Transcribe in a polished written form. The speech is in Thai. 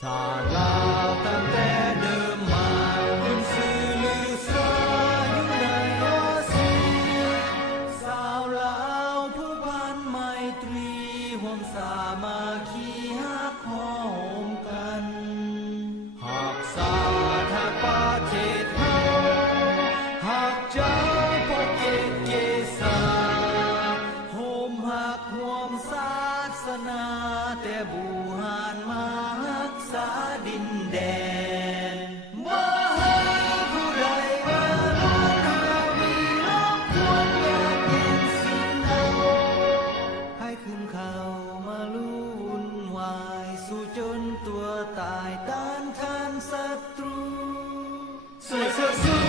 สาลาตั้งแต่เดิมมาคุณสื่อลือสาอยู่ในอาซีสาวลาวผู้พันไมตรีห่วมสามาคีฮักหอมกันหากสาทาประเทศเฮาหากเจ้าพวกเกษาโฮมหักห่วมศาสนาแต่บูหานมารักษาดินแดนมาหาผู้ใดมาลวนหาวีรบกวนอยากเห็นสิ่งเอาให้ขึ้นเขามาลุ้นวายสู้จนตัวตายต้านทานศัตรูสู้